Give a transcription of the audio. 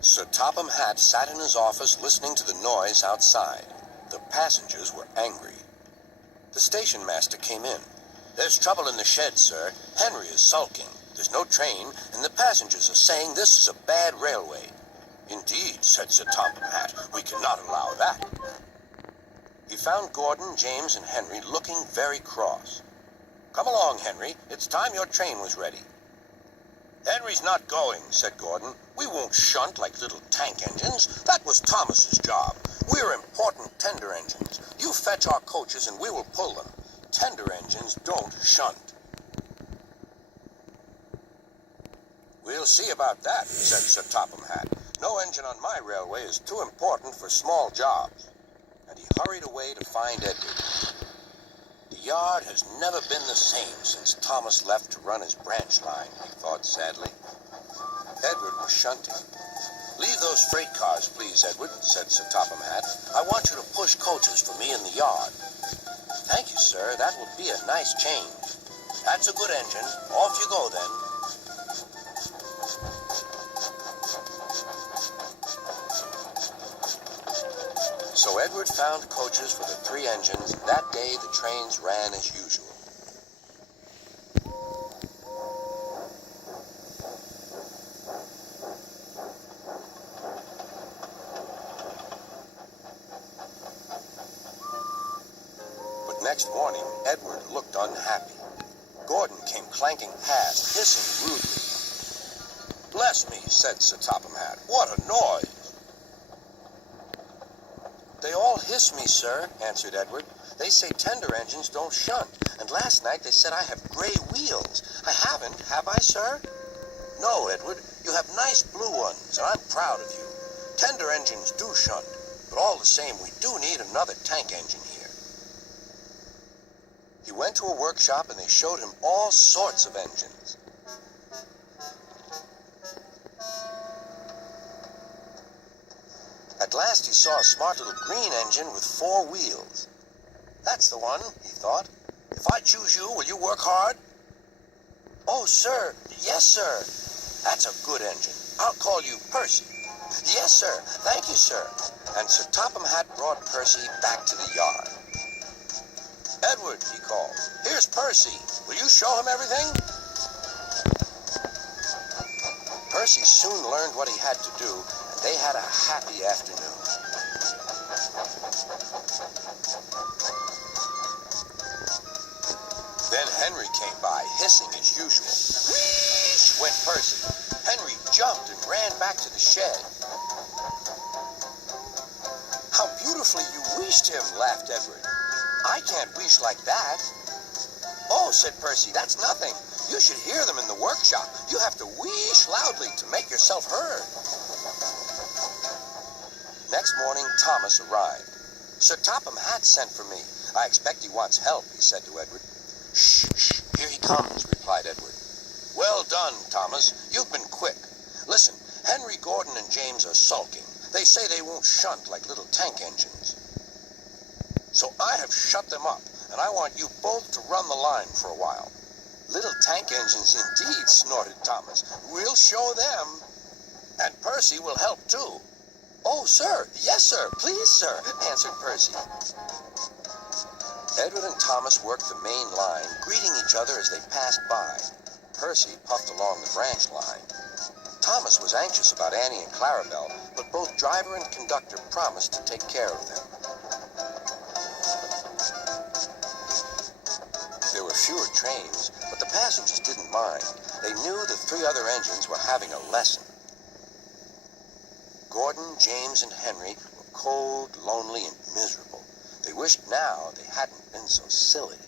Sir Topham Hatt sat in his office listening to the noise outside. The passengers were angry. The station master came in. "There's trouble in the shed, sir. Henry is sulking. There's no train, and the passengers are saying this is a bad railway." "Indeed," said Sir Topham Hatt, "we cannot allow that." He found Gordon, James, and Henry looking very cross. "Come along, Henry. It's time your train was ready." "Henry's not going," said Gordon. "We won't shunt like little tank engines. That was Thomas's job. We're important tender engines. You fetch our coaches and we will pull them. Tender engines don't shunt." "We'll see about that," said Sir Topham Hatt. "No engine on my railway is too important for small jobs." And he hurried away to find Edward. The yard has never been the same since Thomas left to run his branch line, he thought sadly. Edward was shunting. "Leave those freight cars, please, Edward," said Sir Topham Hatt. "I want you to push coaches for me in the yard." "Thank you, sir. That will be a nice change." "That's a good engine. Off you go, then." So Edward found coaches for the three engines, and that day the trains ran as usual. But next morning, Edward looked unhappy. Gordon came clanking past, hissing rudely. "Bless me," said Sir Topham Hatt. "What a noise!" "They all hiss me, sir," answered Edward. "They say tender engines don't shunt, and last night they said I have gray wheels. I haven't, have I, sir?" "No, Edward, you have nice blue ones, and I'm proud of you. Tender engines do shunt, but all the same, we do need another tank engine here." He went to a workshop, and they showed him all sorts of engines. At last he saw a smart little green engine with 4 wheels. "That's the one," he thought. "If I choose you, will you work hard?" "Oh, sir, yes, sir." "That's a good engine. I'll call you Percy." "Yes, sir. Thank you, sir." And Sir Topham Hatt brought Percy back to the yard. "Edward," he called, "here's Percy. Will you show him everything?" Percy soon learned what he had to do, and they had a happy afternoon. Then Henry came by, hissing as usual. "Wheesh!" went Percy. Henry jumped and ran back to the shed. "How beautifully you wheeshed him," laughed Edward. "I can't wheesh like that." "Oh," said Percy, "that's nothing. You should hear them in the workshop. You have to wheesh loudly to make yourself heard." Next morning, Thomas arrived. "Sir Topham Hatt sent for me. I expect he wants help," he said to Edward. "Shh, shh, here he comes," replied Edward. "Well done, Thomas. You've been quick. Listen, Henry, Gordon, and James are sulking. They say they won't shunt like little tank engines. So I have shut them up, and I want you both to run the line for a while." "Little tank engines indeed," snorted Thomas. "We'll show them. And Percy will help too." "Oh, sir, yes, sir, please, sir," answered Percy. Edward and Thomas worked the main line, greeting each other as they passed by. Percy puffed along the branch line. Thomas was anxious about Annie and Clarabelle, but both driver and conductor promised to take care of them. There were fewer trains, but the passengers didn't mind. They knew the 3 other engines were having a lesson. Gordon, James, and Henry were cold, lonely, and miserable. They wished now they hadn't been so silly.